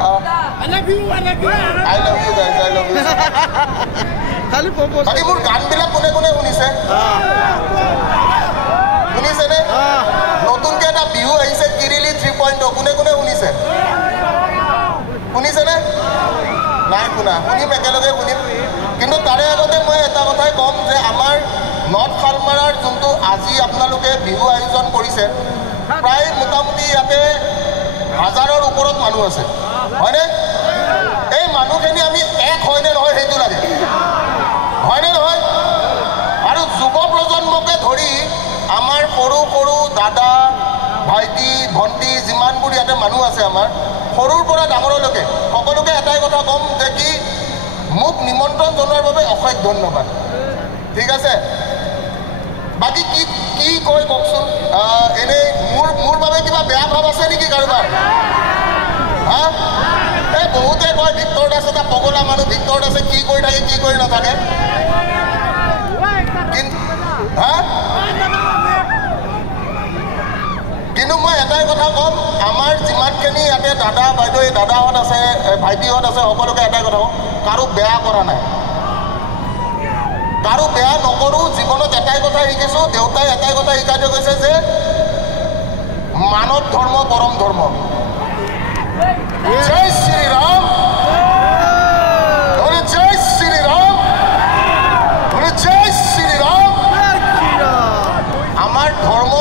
I love you guys, I love you. বাকি মোৰ গানবিলাক কোনে কোনে শুনিছে? শুনিছেনে? নতুনকৈ এটা বিহু আহিছে কিৰিলি 3.0 কোনে কোনে শুনিছে? শুনিছেনে? নাই শুনা, শুনিম একেলগে শুনিম। কিন্তু তাৰে আগতে মই এটা কথাই ক'ম যে আমাৰ নৰ্থ শালমাৰাৰ যোনটো আজি আপোনালোকে বিহু আয়োজন কৰিছে, প্ৰায় মোটামুটি ইয়াতে 1000ৰ ওপৰত মানুহ আছে, হয়নে? এই মানুহখিনি আমি এক হয়নে নহয় সেইটো লাগে, হয়নে নহয়? আৰু যুৱ প্ৰজন্মকে ধৰি আমাৰ সৰু সৰু দাদা ভাইটি ভণ্টি যিমানবোৰ ইয়াতে মানুহ আছে আমাৰ সৰুৰ পৰা ডাঙৰলৈকে সকলোকে এটাই কথা ক'ম যে কি মোক নিমন্ত্ৰণ জনোৱাৰ বাবে অশেষ ধন্যবাদ, ঠিক আছে? বাকী কি কি কয় কওকচোন? এনেই মোৰ বাবে কিবা বেয়া ভাৱ আছে নেকি কাৰোবাৰ? হা? এই বহুতে কয় ভিক্টৰ দাস এটা পগলা মানুহ, ভিক্টৰ দাসে কি কৰি থাকে কি কৰি নাথাকে। হা? কিন্তু মই এটাই কথা ক'ম, আমাৰ যিমানখিনি ইয়াতে দাদা বাইদেউ দাদাহঁত আছে ভাইটিহঁত আছে সকলোকে এটাই কথা ক'ম, কাৰো বেয়া কৰা নাই, কাৰো বেয়া নকৰোঁ। জীৱনত এটাই কথা শিকিছোঁ, দেউতাই এটাই কথা শিকাই থৈ গৈছে যে মানৱ ধৰ্ম পৰম ধৰ্ম। জয় শ্ৰীৰাম, জয় শ্ৰীৰাম, জয় শ্ৰীৰাম। আমাৰ ধৰ্ম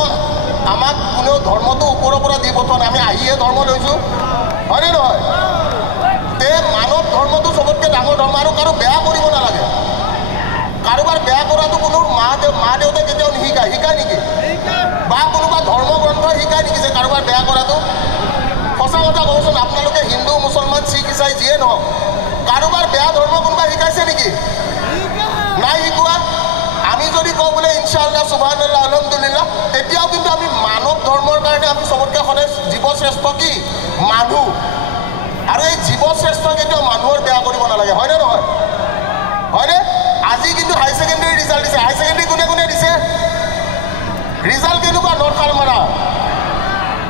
আমাক কোনেও ধৰ্মটো ওপৰৰ পৰা দি পঠোৱা নাই, আমি আহিয়ে ধৰ্ম লৈছোঁ, হয়নে নহয়? তে মানৱ ধৰ্মটো চবতকৈ ডাঙৰ ধৰ্ম আৰু কাৰো বেয়া কৰিব নালাগে। কাৰোবাৰ বেয়া কৰাটো কোনো মা দেউতাই কেতিয়াও নিশিকায়, শিকায় নেকি? বা কোনোবা ধৰ্মগ্ৰন্থ শিকায় নেকি যে কাৰোবাৰ বেয়া কৰাটো? সঁচা কথা কওকচোন, আপোনালোকে হিন্দু মুছলমান শিখ ইছাই যিয়ে নহওক কাৰোবাৰ বেয়া ধৰ্ম কোনোবা শিকাইছে নেকি? নাই শিকোৱা। আমি যদি কওঁ বোলে ইনশাআল্লাহ সুবহানাল্লাহ আলহামদুলিল্লাহ, তেতিয়াও কিন্তু আমি মানৱ ধৰ্মৰ কাৰণে আমি চবতকৈ সদায় জীৱশ্ৰেষ্ঠ কি? মানুহ। আৰু এই জীৱশ্ৰেষ্ঠ কেতিয়াও মানুহৰ বেয়া কৰিব নালাগে, হয়নে নহয়? হয়নে? আজি কিন্তু হাই ছেকেণ্ডেৰী ৰিজাল্ট দিছে, হাই ছেকেণ্ডেৰী কোনে কোনে দিছে? ৰিজাল্ট কেনেকুৱা নৰ্থ শালমাৰা?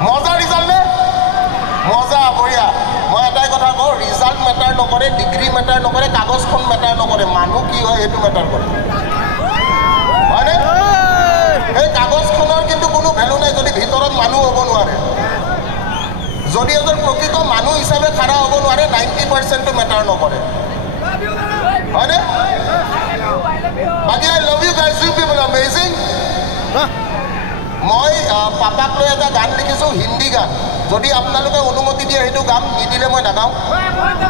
মজা ৰিজাল্ট নে? মজা, বঢ়িয়া। মই এটাই কথা কওঁ, ৰিজাল্ট মেটাৰ নকৰে, ডিগ্ৰী মেটাৰ নকৰে, কাগজখন মেটাৰ নকৰে, মানুহ কি হয় সেইটো মেটাৰ কৰে, হয়নে? সেই কাগজখনৰ কিন্তু কোনো ভেলু নাই যদি ভিতৰত মানুহ হ'ব নোৱাৰে। যদি এজন প্ৰকৃত মানুহ হিচাপে খাৰা হ'ব নোৱাৰে 90% মেটাৰ নকৰে, হয়নে? বাকী I love you guys, you people amazing. মই পাপাক লৈ এটা গান লিখিছোঁ, হিন্দী গান। যদি আপোনালোকে অনুমতি দিয়ে সেইটো গাম, নিদিলে মই নাগাওঁ,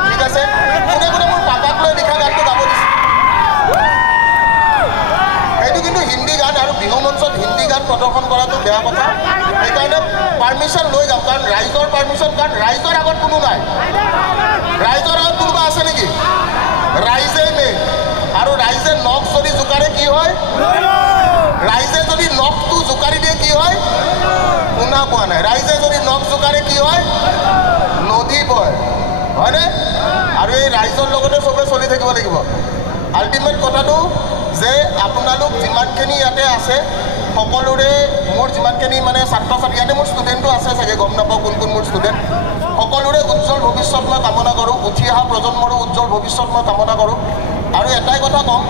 ঠিক আছে? কোনে কোনে মোৰ পাপাক লৈ লিখা গানটো গাব দিছে? সেইটো কিন্তু হিন্দী গান, আৰু বিহু মঞ্চত হিন্দী গান প্ৰদৰ্শন কৰাটো বেয়া কথা। সেইকাৰণে পাৰ্মিশ্যন লৈ যাম, কাৰণ ৰাইজৰ পাৰ্মিশ্যন, কাৰণ ৰাইজৰ আগত কোনো নাই। ৰাইজৰ আগত কোনোবা আছে নেকি? ৰাইজেই মেইন। আৰু ৰাইজে নখ যদি জোকাৰে কি হয়? ৰাইজে যদি নখটো জোকাৰি দিয়ে কি হয়? শুনা পোৱা নাই। ৰাইজে যদি নখ জোকাৰে কি হয়? নদী বয়, হয়নে? আৰু এই ৰাইজৰ লগতে চবে চলি থাকিব লাগিব। আল্টিমেট কথাটো যে আপোনালোক যিমানখিনি ইয়াতে আছে সকলোৰে, মোৰ যিমানখিনি মানে ছাত্ৰ ছাত্ৰী ইয়াতে মোৰ ষ্টুডেণ্টো আছে চাগে, গম নাপাওঁ কোন কোন মোৰ ষ্টুডেণ্ট, সকলোৰে উজ্জ্বল ভৱিষ্যত মই কামনা কৰোঁ, উঠি অহা প্ৰজন্মৰো উজ্জ্বল ভৱিষ্যত মই কামনা কৰোঁ। আৰু এটাই কথা ক'ম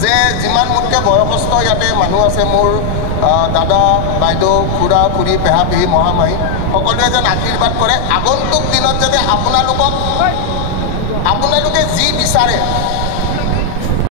যে যিমান মোতকৈ বয়সস্থ ইয়াতে মানুহ আছে, মোৰ দাদা বাইদেউ খুৰা খুৰী পেহা পেহী মহামাহী সকলোৱে যেন আশীৰ্বাদ কৰে আগন্তুক দিনত যাতে আপোনালোকে যি বিচাৰে